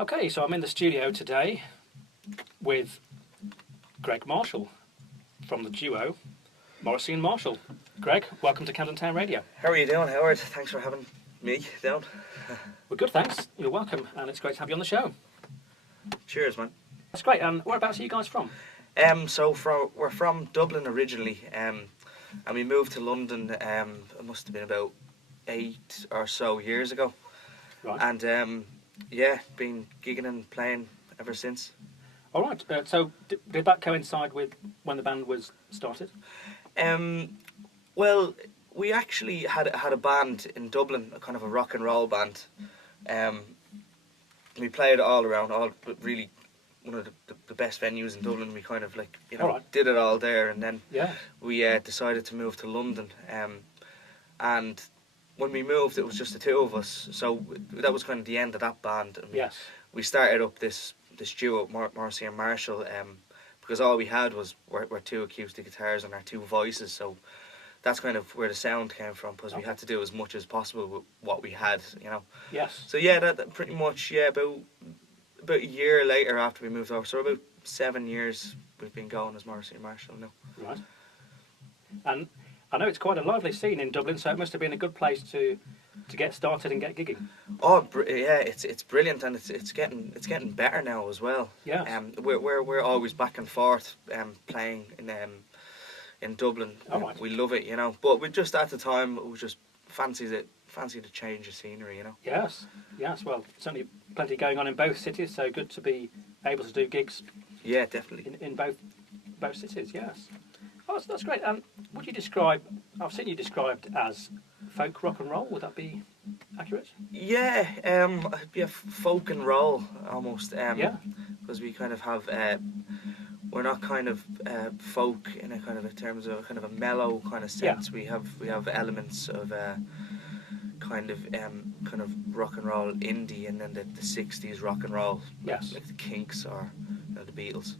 Okay, so I'm in the studio today with Greg Marshall from the duo Morrisey and Marshall. Greg, welcome to Camden Town Radio. How are you doing, Howard? Thanks for having me down. We're good, thanks. You're welcome, and it's great to have you on the show. Cheers, man. That's great. And whereabouts are you guys from? We're from Dublin originally, and we moved to London. It must have been about 8 or so years ago, Right. and yeah, been gigging and playing ever since. All right. So did that coincide with when the band was started? Well, we actually had a band in Dublin, a kind of a rock and roll band. We played all around, really one of the best venues in Dublin. We kind of did it all there, and then we decided to move to London. And when we moved, it was just the two of us, so that was kind of the end of that band. And we started up this duo, Morrisey and Marshall, because all we had were two acoustic guitars and our two voices, so that's kind of where the sound came from, because we had to do as much as possible with what we had, you know. Yes. So yeah, that pretty much, about a year later after we moved over, so about 7 years we've been going as Morrisey and Marshall now. Right. And I know it's quite a lively scene in Dublin, so it must have been a good place to get started and get gigging. Oh yeah, it's brilliant, and it's getting better now as well. Yeah. We're always back and forth playing in Dublin. Oh, right. We love it, you know. But we just at the time we just fancied the change of scenery, you know. Yes. Well, certainly plenty going on in both cities, so good to be able to do gigs. Yeah, definitely. In both cities, yes. Oh, that's great. Would you describe? I've seen you described as folk rock and roll. Would that be accurate? Yeah, it'd be a folk and roll almost. Because we kind of have. We're not kind of folk in a kind of terms of kind of a mellow kind of sense. Yeah. We have elements of kind of rock and roll indie, and then the 60s rock and roll. Yes. Like the Kinks or the Beatles.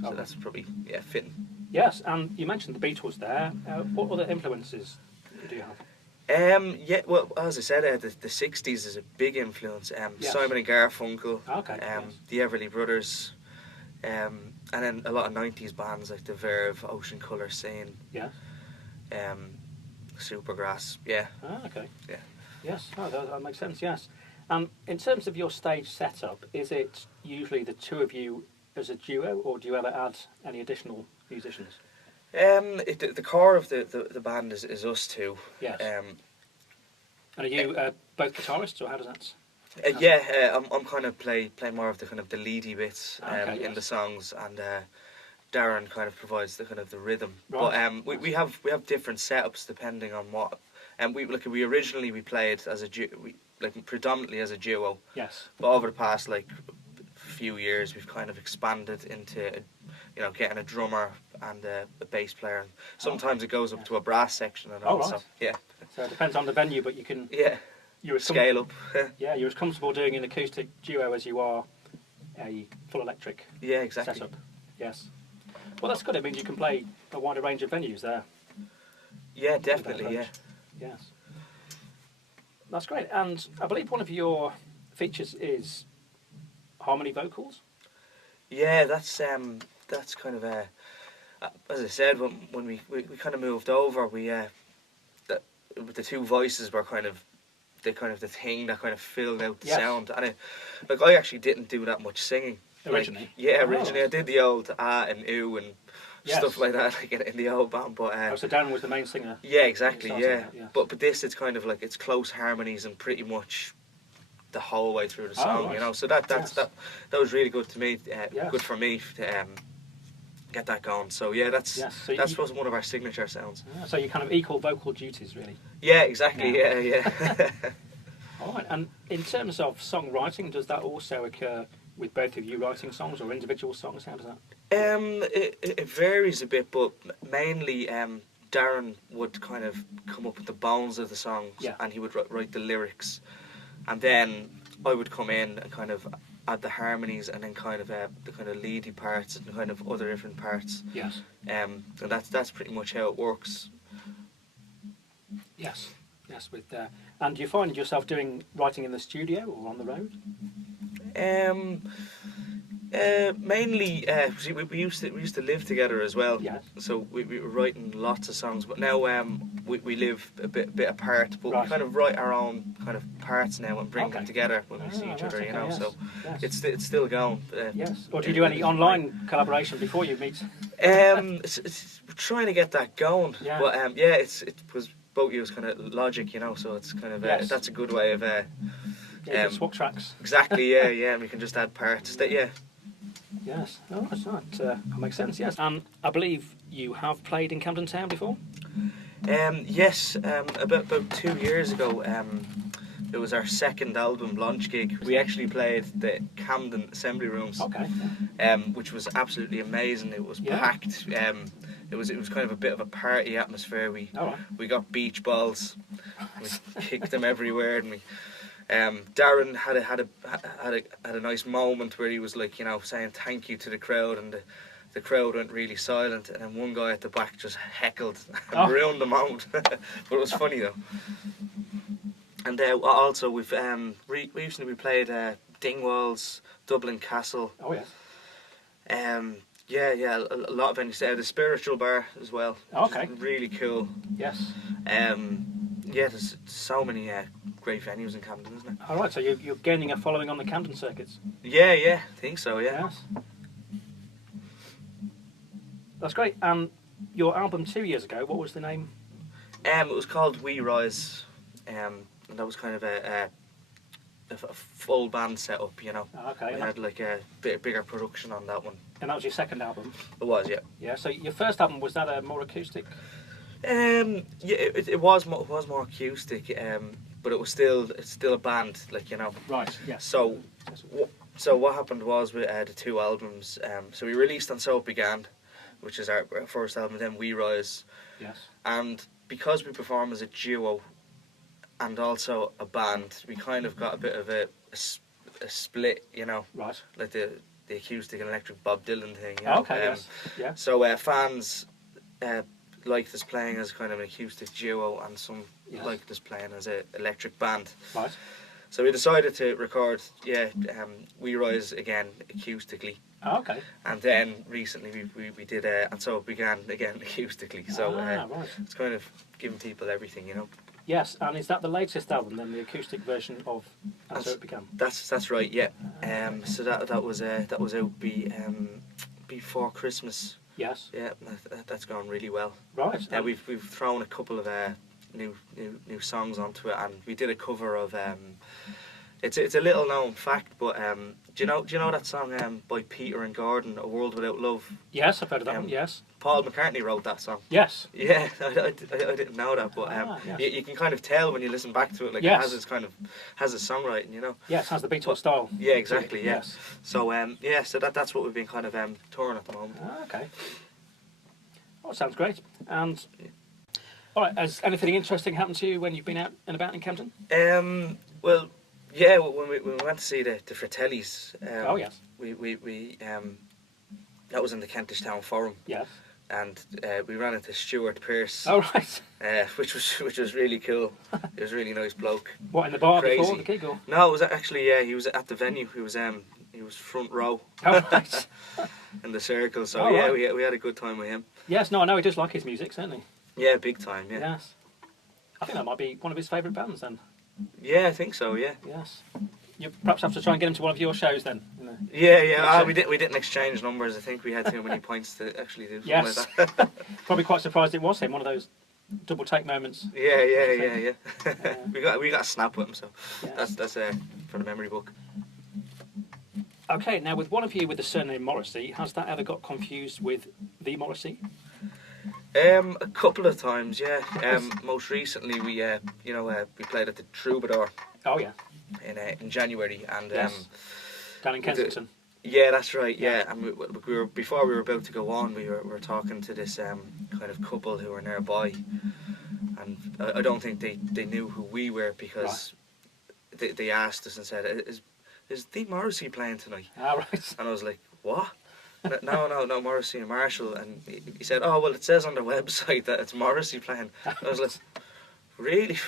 So that's probably fitting. Yes, and you mentioned the Beatles there. What other influences do you have? Yeah, well, as I said, the 60s is a big influence. Simon and Garfunkel, the Everly Brothers, and then a lot of 90s bands like the Verve, Ocean Colour Scene, Supergrass, yeah. Ah, okay. Yeah. Yes, that makes sense, yes. In terms of your stage setup, is it usually the two of you as a duo, or do you ever add any additional musicians? The core of the band is us two. Yes. And are you both guitarists, or how does that? I'm kind of play more of the kind of the leady bits in the songs, and Darren kind of provides the kind of the rhythm. Right. But we have different setups depending on what. And we originally played as a predominantly as a duo. Yes. But over the past few years, we've kind of expanded into getting a drummer and a bass player, and sometimes it goes up to a brass section and all. Right. So yeah. So it depends on the venue, but you can scale up. Yeah, you're as comfortable doing an acoustic duo as you are a full electric setup. Yes. Well, that's good. It means you can play a wider range of venues there. Yeah, definitely. Yeah. Yes. That's great. And I believe one of your features is harmony vocals. Yeah, that's kind of as I said, when we kind of moved over, the two voices were kind of the thing that kind of filled out the sound. And I actually didn't do that much singing originally. Originally I did the old and ooh and stuff like that, in the old band. But so Darren was the main singer. Yeah, exactly. Yeah. Yes. But this, it's kind of it's close harmonies and pretty much the whole way through the song, right. you know. So that was really good to me. Good for me to get that going. So yeah, that's one of our signature sounds. So you kind of equal vocal duties, really. Yeah, exactly. Yeah. All right. And in terms of songwriting, does that also occur with both of you writing songs or individual songs? How does that? It varies a bit, but mainly Darren would kind of come up with the bones of the songs, and he would write the lyrics, and then I would come in and kind of add the harmonies, and then kind of the kind of leady parts and kind of other different parts. Yes. And that's pretty much how it works. Yes. With and do you find yourself doing writing in the studio or on the road? Mainly, see, we used to live together as well. Yeah. So we were writing lots of songs, but now we live a bit apart. But Right. we kind of write our own kind of parts now and bring them together when we see each other. Okay, You know, yes. so yes. it's still going. Yes. Or do you do any online collaboration before you meet? It's we're trying to get that going. Yeah. But it was both use kind of Logic, you know. So it's kind of Yes. that's a good way of Swap tracks. Exactly. Yeah. And we can just add parts. Yes. Oh, that's right. That makes sense. Yes. And I believe you have played in Camden Town before. Yes. About 2 years ago. It was our second album launch gig. We actually played the Camden Assembly Rooms. Okay. Which was absolutely amazing. It was packed. It was kind of a bit of a party atmosphere. We got beach balls. We kicked them everywhere, and we. Darren had a nice moment where he was like, you know, saying thank you to the crowd, and the crowd went really silent, and then one guy at the back just heckled and ruined the moment. But it was funny though. And also we've recently we played Dingwall's, Dublin Castle. Oh yes. Yeah, a lot of venues there. The Spiritual Bar as well. Okay. Really cool. Yes. Yeah, there's so many great venues in Camden, isn't it? All right, so you're gaining a following on the Camden circuits. Yeah, I think so. Yeah. Yes. That's great. And your album 2 years ago, what was the name? It was called We Rise, and that was kind of a full band setup, you know. Okay. We had like a bit bigger production on that one. And that was your second album. It was, yeah. Yeah. So your first album, was that a more acoustic? Yeah, it was more acoustic, but it's still a band, like, you know. Right. Yes. So what happened was with the two albums. So we released On So It Began, which is our first album, then We Rise. Yes. And because we perform as a duo and also a band, we kind of got a bit of a split, you know. Right. Like the acoustic and electric Bob Dylan thing. You know? Okay. Yes. Yeah. So fans liked us playing as kind of an acoustic duo, and some liked us playing as an electric band. Right. So we decided to record, We Rise again acoustically. Okay. And then recently we did, and so it began again acoustically. So right. It's kind of giving people everything, you know. Yes, and is that the latest album then, the acoustic version of And So It Began? That's right, yeah. So that was out before Christmas. Yes. Yeah, that's gone really well. Right. We've thrown a couple of new songs onto it, and we did a cover of it's a little known fact, but do you know that song by Peter and Gordon, A World Without Love? Yes, I've heard of that one. Yes. Paul McCartney wrote that song. Yes. Yeah, I didn't know that, but yes. you can kind of tell when you listen back to it, like yes. it has its songwriting, you know. Yes, it has the Beatles style. Yeah, exactly. Yeah. Yes. So so that's what we've been kind of touring at the moment. Okay. Oh, sounds great. And all right, has anything interesting happened to you when you've been out and about in Camden? Well, yeah, when we went to see the Fratellis. Oh yes. We that was in the Kentish Town Forum. Yes. And we ran into Stuart Pearce. Oh right. Which was really cool. He was a really nice bloke. What, in the bar Crazy. before the gig or? No, it was actually he was at the venue. He was front row. Oh right. In the circle. So right. we had a good time with him. Yes, no, I know he does like his music, certainly. Yeah, big time. Yeah. Yes. I think that might be one of his favourite bands then. Yeah, I think so. Yeah. Yes. You perhaps have to try and get him to one of your shows then. Yeah. We didn't exchange numbers. I think we had too many points to actually do something yes. like that. Probably quite surprised it was him. One of those double take moments. Yeah. we got a snap with him, so yes. that's for the memory book. Okay, now with one of you with the surname Morrisey, has that ever got confused with the Morrisey? A couple of times, yeah. Most recently, we played at the Troubadour. Oh yeah. In January, and yes. Down in Kensington. Yeah, that's right. Yeah, and we were before we were about to go on. We were talking to this kind of couple who were nearby, and I don't think they knew who we were because they asked us and said, "Is the Morrisey playing tonight?" Ah, right. And I was like, "What?" No, Morrisey and Marshall. And he said, "Oh, well, it says on their website that it's Morrisey playing." I was like, "Really?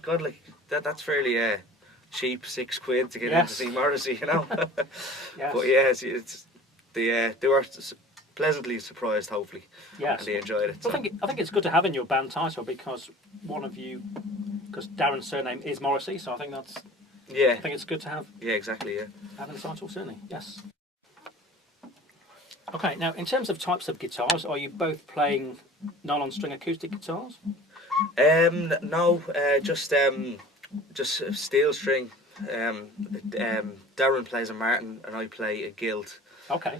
God, like that's fairly cheap, £6 to get in yes. to see Morrisey, you know. Yes. But yeah, they were pleasantly surprised, hopefully. Yes. And they enjoyed it. So. I think it's good to have in your band title because because Darren's surname is Morrisey, so I think that's. Yeah. I think it's good to have. Yeah, exactly. Yeah. Having the title, certainly. Yes. Okay. Now, in terms of types of guitars, are you both playing nylon string acoustic guitars? No, just steel string. Darren plays a Martin and I play a Guild. Okay.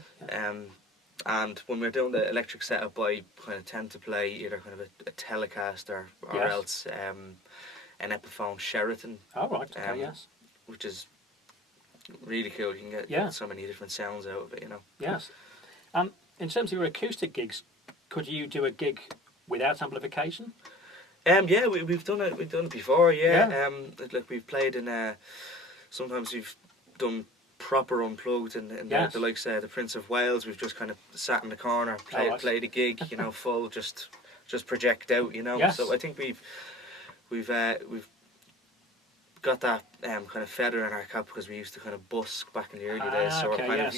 And when we're doing the electric setup, I kind of tend to play either kind of a Telecaster or yes. else an Epiphone Sheraton. Oh, right. Okay, yes. Which is really cool. You can get so many different sounds out of it, you know. Yes. In terms of your acoustic gigs, could you do a gig without amplification? Yeah, we've done it. We've done it before. Yeah. Like we've played in. Sometimes we've done proper unplugged in the likes of the Prince of Wales. We've just kind of sat in the corner, played a gig, you know, full, just project out, you know. Yes. So I think we've got that kind of feather in our cap because we used to kind of busk back in the early days. So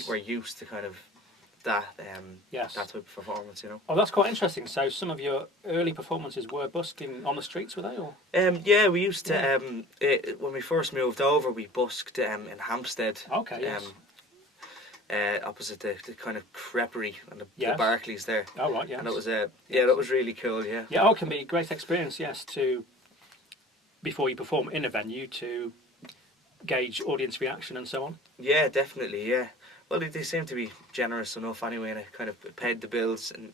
we're used to kind of that that type of performance, you know. Oh, that's quite interesting. So some of your early performances were busking on the streets, were they? Or? Yeah, we used to. When we first moved over, we busked in Hampstead. Okay. Yes. Opposite the kind of creperie and the yes. Barclays there. Oh right, yes. And that was that was really cool. Yeah. Yeah. Oh, it can be a great experience. Yes, before you perform in a venue to gauge audience reaction and so on. Yeah, definitely. Yeah. Well, they seem to be generous enough anyway, and it kind of paid the bills and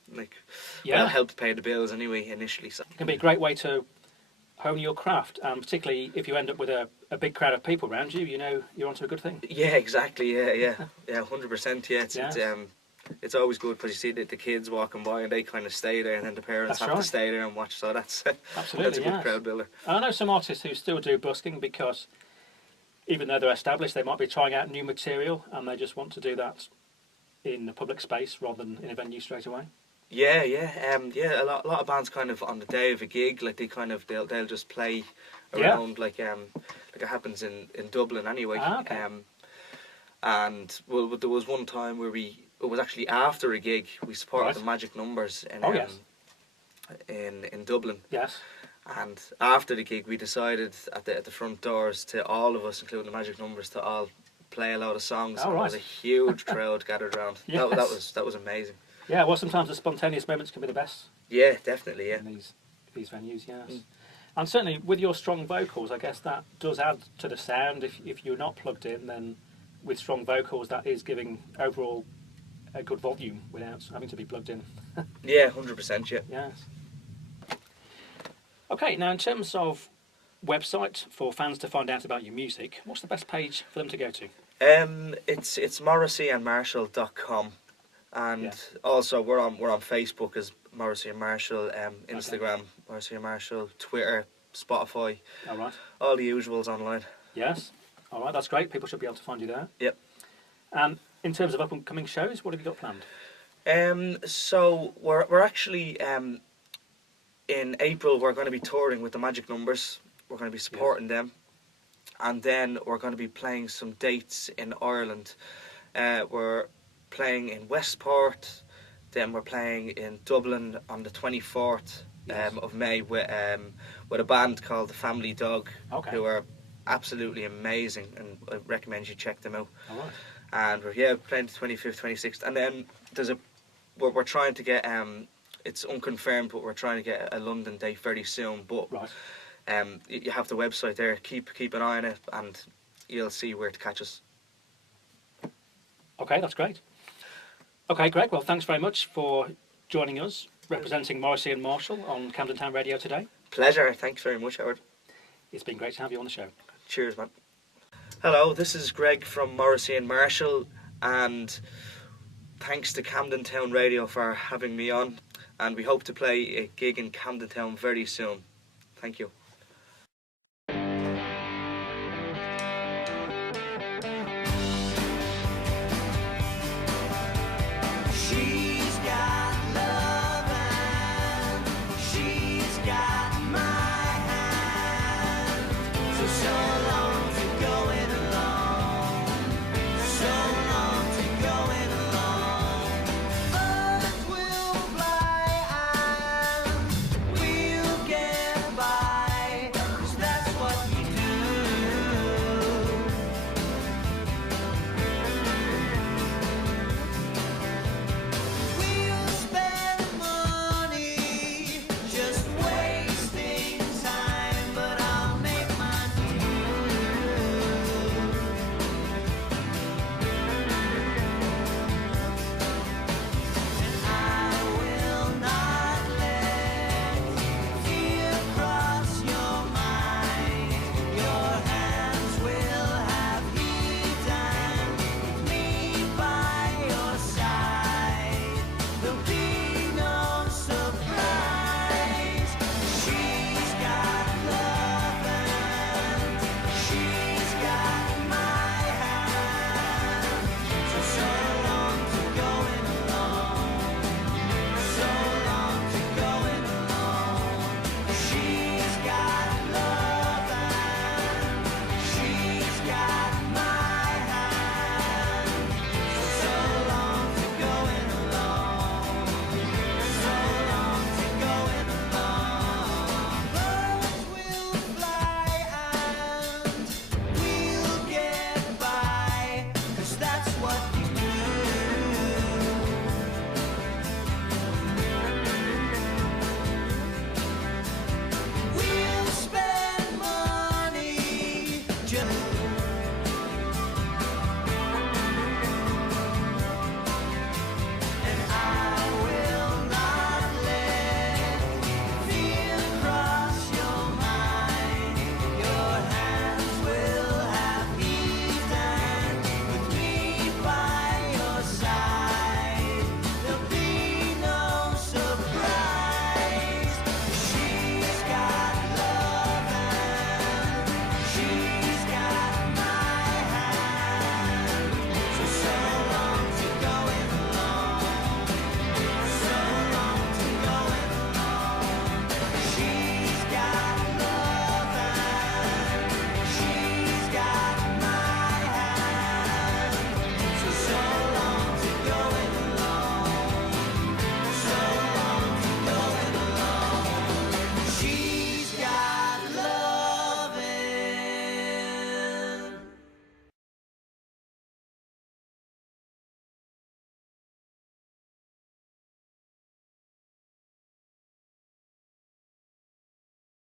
helped pay the bills anyway initially. So it can be a great way to hone your craft, and particularly if you end up with a big crowd of people around you, you know you're onto a good thing. Yeah, exactly. Yeah, 100%. Yeah, it's always good because you see the kids walking by and they kind of stay there, and then the parents have to stay there and watch. So that's a good crowd builder. I know some artists who still do busking because, even though they're established, they might be trying out new material and they just want to do that in the public space rather than in a venue straight away. Yeah. A lot of bands kind of on the day of a gig, like they'll just play around like it happens in Dublin anyway. Okay. And there was one time where it was actually after a gig we supported the Magic Numbers in Dublin. Yes. And after the gig, we decided at the front doors to all of us, including the Magic Numbers, to all play a lot of songs. Oh, and right. there was a huge crowd gathered around. Yes. That was amazing. Yeah, well, sometimes the spontaneous moments can be the best. Yeah, definitely. Yeah. In these venues, yes. And certainly with your strong vocals, I guess that does add to the sound. If you're not plugged in, then with strong vocals, that is giving overall a good volume without having to be plugged in. Yeah, 100%. Yeah. Yes. Okay, now in terms of website for fans to find out about your music, what's the best page for them to go to? It's morriseyandmarshall.com, and also we're on Facebook as Morrisey and Marshall, Instagram Morrisey and Marshall, Twitter, Spotify. All right. All the usuals online. Yes. All right, that's great. People should be able to find you there. Yep. And in terms of up and coming shows, what have you got planned? So we're actually in April we're going to be touring with the Magic Numbers. We're going to be supporting them, and then we're going to be playing some dates in Ireland. We're playing in Westport, then we're playing in Dublin on the 24th of May with a band called the Family Dog, who are absolutely amazing, and I recommend you check them out. All right. And we're playing the 25th, 26th, and then we're trying to get it's unconfirmed, but we're trying to get a London date very soon. But you have the website there. Keep an eye on it, and you'll see where to catch us. Okay, that's great. Okay, Greg. Well, thanks very much for joining us, representing Morrisey and Marshall on Camden Town Radio today. Pleasure. Thanks very much, Howard. It's been great to have you on the show. Cheers, man. Hello, this is Greg from Morrisey and Marshall, and thanks to Camden Town Radio for having me on, and we hope to play a gig in Camden Town very soon. Thank you.